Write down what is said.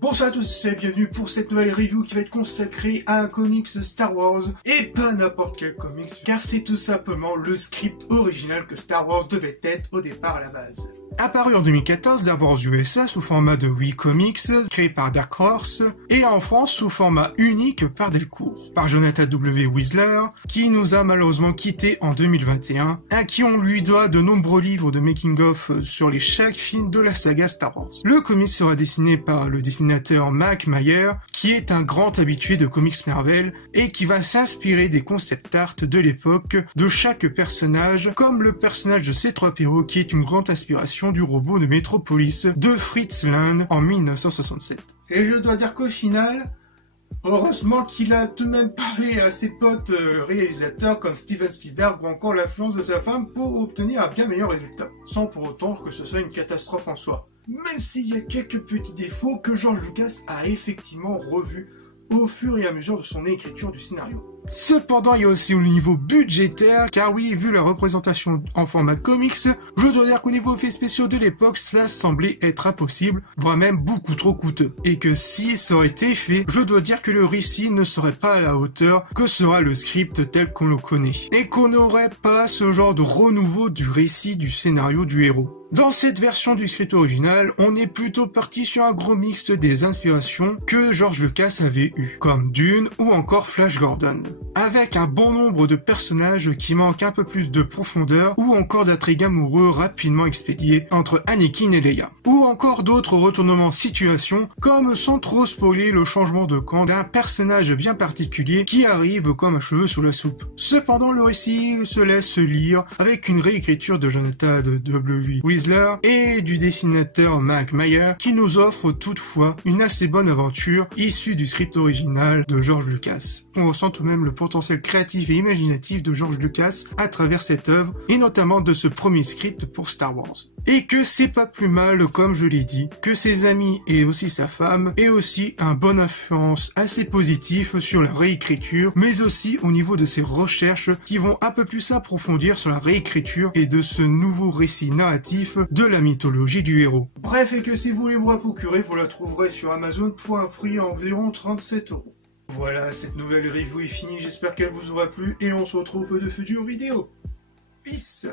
Bonsoir à tous et bienvenue pour cette nouvelle review qui va être consacrée à un comics Star Wars, et pas n'importe quel comics, car c'est tout simplement le script original que Star Wars devait être au départ à la base. Apparu en 2014 d'abord aux USA sous format de Comics, créé par Dark Horse, et en France sous format unique par Delcourt, par Jonathan W. Wiesler, qui nous a malheureusement quitté en 2021, à qui on lui doit de nombreux livres de making-of sur chaque film de la saga Star Wars. Le comic sera dessiné par le dessinateur Mike Mayer, qui est un grand habitué de comics Marvel, et qui va s'inspirer des concept art de l'époque de chaque personnage, comme le personnage de C-3PO qui est une grande inspiration du robot de Metropolis de Fritz Lang en 1967. Et je dois dire qu'au final, heureusement qu'il a tout de même parlé à ses potes réalisateurs comme Steven Spielberg ou encore l'influence de sa femme pour obtenir un bien meilleur résultat, sans pour autant que ce soit une catastrophe en soi. Même s'il y a quelques petits défauts que George Lucas a effectivement revus au fur et à mesure de son écriture du scénario. Cependant, il y a aussi le niveau budgétaire, car oui, vu la représentation en format comics, je dois dire qu'au niveau effets spéciaux de l'époque, ça semblait être impossible, voire même beaucoup trop coûteux. Et que si ça aurait été fait, je dois dire que le récit ne serait pas à la hauteur que sera le script tel qu'on le connaît. Et qu'on n'aurait pas ce genre de renouveau du récit du scénario du héros. Dans cette version du script original, on est plutôt parti sur un gros mix des inspirations que George Lucas avait eu, comme Dune ou encore Flash Gordon, avec un bon nombre de personnages qui manquent un peu plus de profondeur ou encore d'intrigues amoureux rapidement expédiées entre Anakin et Leia, ou encore d'autres retournements de situation, comme sans trop spoiler le changement de camp d'un personnage bien particulier qui arrive comme un cheveu sous la soupe. Cependant, le récit se laisse lire avec une réécriture de Jonathan W. Wiesler et du dessinateur Mike Mayer, qui nous offre toutefois une assez bonne aventure issue du script original de George Lucas. On ressent tout de même le potentiel créatif et imaginatif de George Lucas à travers cette œuvre, et notamment de ce premier script pour Star Wars. Et que c'est pas plus mal, comme je l'ai dit, que ses amis et aussi sa femme aient aussi un bon influence assez positif sur la réécriture, mais aussi au niveau de ses recherches qui vont un peu plus approfondir sur la réécriture et de ce nouveau récit narratif de la mythologie du héros. Bref, et que si vous voulez vous la procurer, vous la trouverez sur Amazon pour un prix environ 37 €. Voilà, cette nouvelle review est finie, j'espère qu'elle vous aura plu et on se retrouve pour de futures vidéos. Peace!